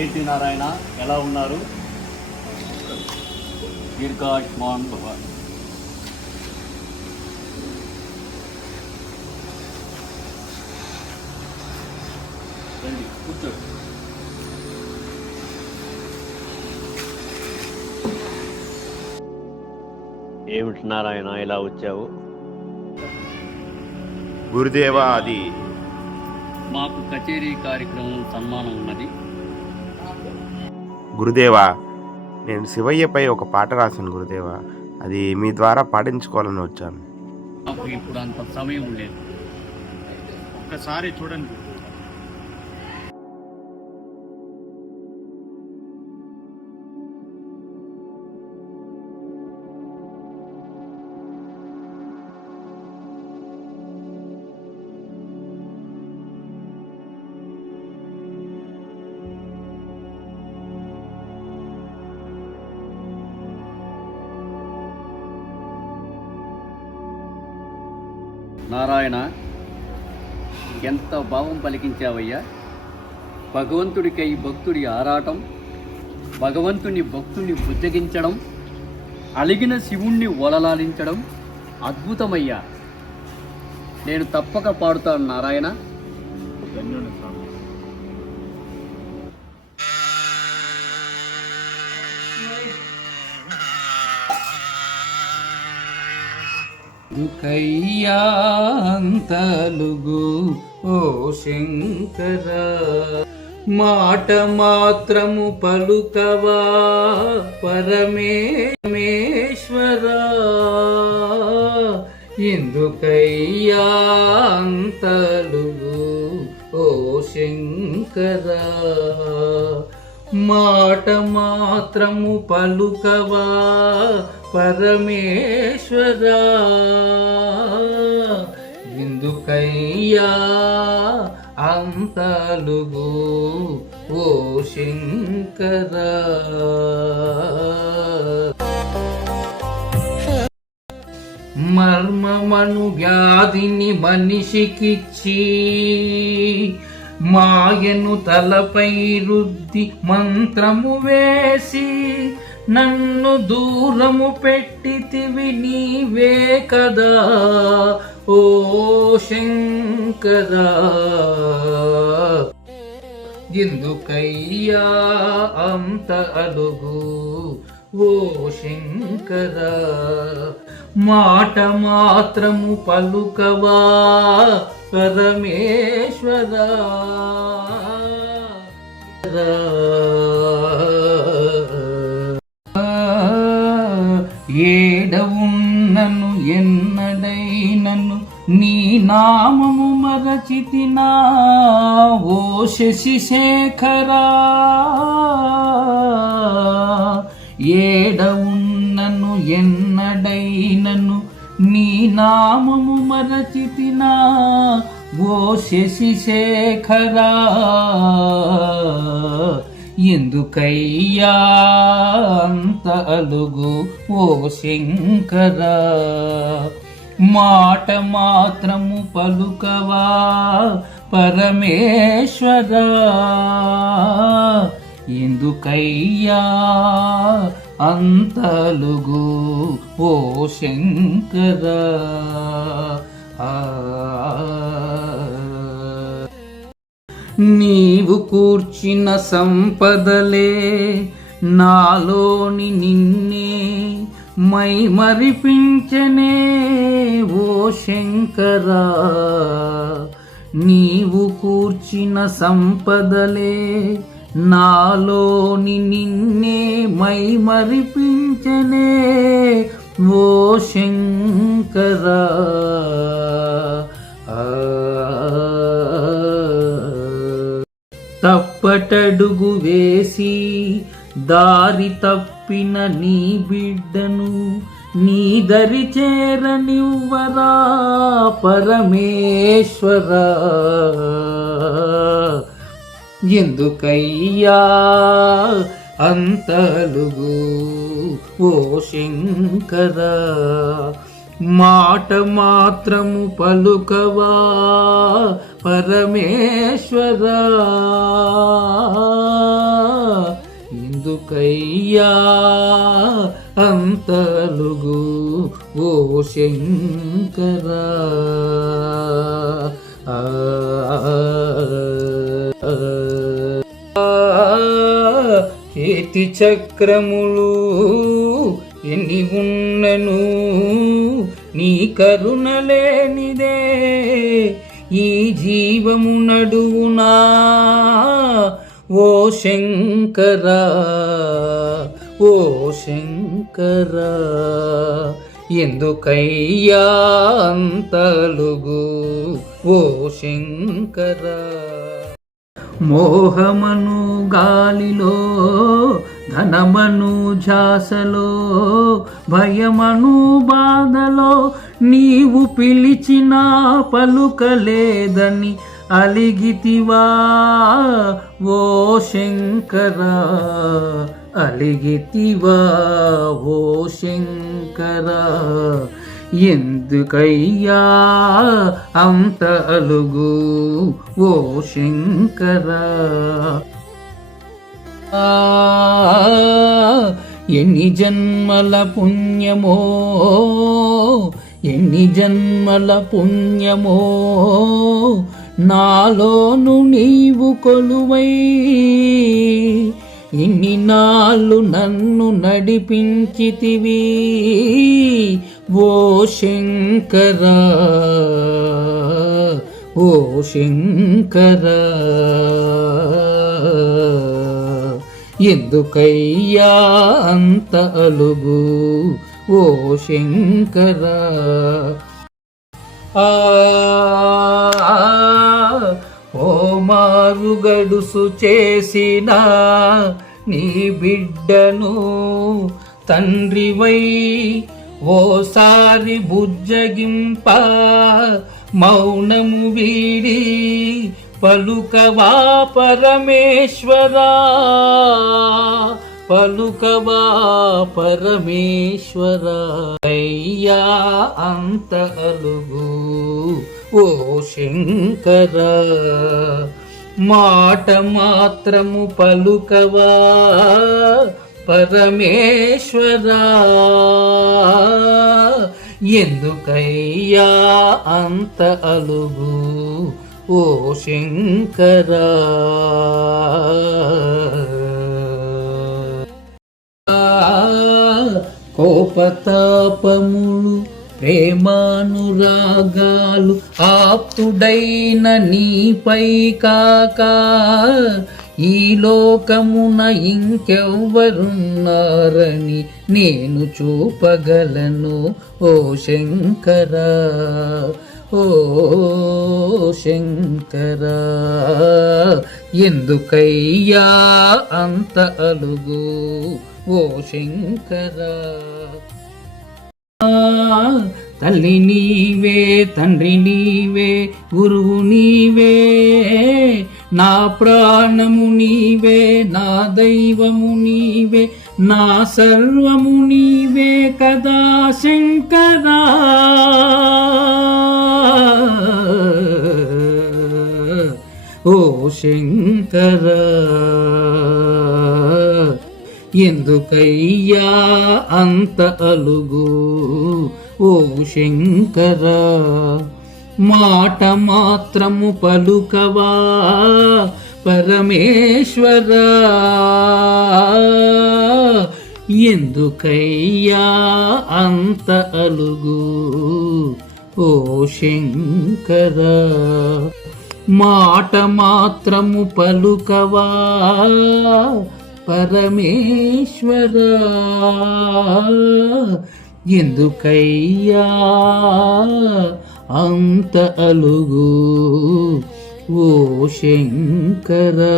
ఏంటి నారాయణ, ఎలా ఉన్నారు? దీర్ఘాయుష్మాన్ భవ. రండి, కూర్చోండి. ఏమిటి నారాయణ, ఇలా వచ్చావు? గురుదేవా, అది మాకు కచేరీ కార్యక్రమం సన్మానం ఉన్నది. గురుదేవా, నేను శివయ్యపై ఒక పాట రాశాను గురుదేవా. అది మీ ద్వారా పాటించుకోవాలని వచ్చాను. నాకు ఇప్పుడు అంత సమయం లేదు. ఒక్కసారి చూడండి. నారాయణ, ఎంత భావం పలికించావయ్యా. భగవంతుడికై భక్తుడి ఆరాటం, భగవంతుని భక్తుని బుజ్జగించడం, అలిగిన శివుణ్ణి ఒలలాలించడం అద్భుతమయ్యా. నేను తప్పక పాడుతాను నారాయణ. దుఃఖయ్యాంతలుగు ఓ శంకర, మాట మాత్రము పలుకవా పరమేశ్వరా. ఎందుకయ్యాంతలుగు ఓ శంకర, మాట మాత్రము పలుకవా పరమేశ్వరా. ఎందుకయ్యా అంతలుగు ఓ శంకరా. మర్మమను వ్యాధిని మనిషికిచ్చి, మాయను తలపై రుద్ది మంత్రము వేసి, నన్ను దూరము పెట్టితివి నీవే కదా ఓ శంకరా. ఎందుకయ్యా అంత అలుగు ఓ శంకరా, మాట మాత్రము పలుకవా పరమేశ్వరా. ఏడవున్నను ఎన్నడైనను నీ నామము మరచితినా ఓ శశిశేఖరా. ఏడవున్నను ఎన్నడైనను నీ నామము మరచితినా ఓ శశిశేఖరా. ఎందుకయ్యా అంత అలుగు ఓ శంకరా, మాట మాత్రము పలుకవా పరమేశ్వరా. ఎందుకయ్యా అంత అలుగు ఓ శంకరా. నీవు కూర్చిన సంపదలే నాలోని నిన్నే మై మరిపించనే ఓ శంకరా. నీవు కూర్చిన సంపదలే నాలోని నిన్నే మై మరిపించనే ఓ శంకరా. తప్పటడుగు వేసి దారి తప్పిన నీ బిడ్డను నీ దరి చేరనివ్వరా పరమేశ్వరా. ఎందుకయ్యా అంతలుగు ఓ శంకరా, మాట మాత్రము పలుకవా పరమేశ్వరా. ఎందుకయ్యా అంతలుగు ఓ శంకరా. చేతి చక్రములు ఎన్ని ఉన్నను నీ కరుణ లేనిదే ఈ జీవము నడువునా ఓ శంకరా ఓ శంకరా. ఎందుకయ్యా అంతలుగు ఓ శంకరా. మోహమను గాలిలో ధనమను ఝాసలో భయమను బాధలో నీవు పిలిచినా పలుకలేదని అలిగితివా ఓ శంకరా. అలిగితివా ఓ శంకరా. ఎందుకయ్యా అంత అలుగు ఓ శంకరా. ఎన్ని జన్మల పుణ్యమో ఎన్ని జన్మల పుణ్యమో నాలోను నీవు కొలువై ఇన్ని నాళ్ళు నన్ను నడిపించితివి ఓ శంకరా ఓ శంకరా. ఎందుకయ్యా అంత అలుగు ఓ శంకరా. ఓ మారు గడుసు చేసిన నీ బిడ్డను తండ్రివై ఓసారి బుజ్జగింప మౌనము వీడి పలుకవా పరమేశ్వరా పలుకవా పరమేశ్వరా. అయ్యా అంత అలుగు ఓ శంకరా. మాట మాత్రము పలుకవా పరమేశ్వరా. ఎందుకయ్యా అంత అలుగు ఓ శంకరా. కోపతాపములు ప్రేమానురాగాలు ఆప్తుడైన నీపై కాక ఈ లోకమున ఇంకెవ్వరున్నారని నేను చూపగలను ఓ శంకరా ఓ శంకరా. ఎందుకయ్యా అంత అలుగు ఓ శంకరా. తల్లి నీవే తండ్రి నీవే గురువు నీవే నా ప్రాణము నీవే నా దైవము నీవే నా సర్వము నీవే కదా శంకరా. ఓ శంకరా. ఎందుకయ్యా అంత అలుగు ఓ శంకరా. మాట మాత్రము పలుకవా పరమేశ్వరా. ఎందుకయ్యా అంత అలుగు ఓ శంకరా. మాట మాత్రము పలుకవా పరమేశ్వరా. ఎందుకయ్యా అంత అలుగు ఓ శంకరా.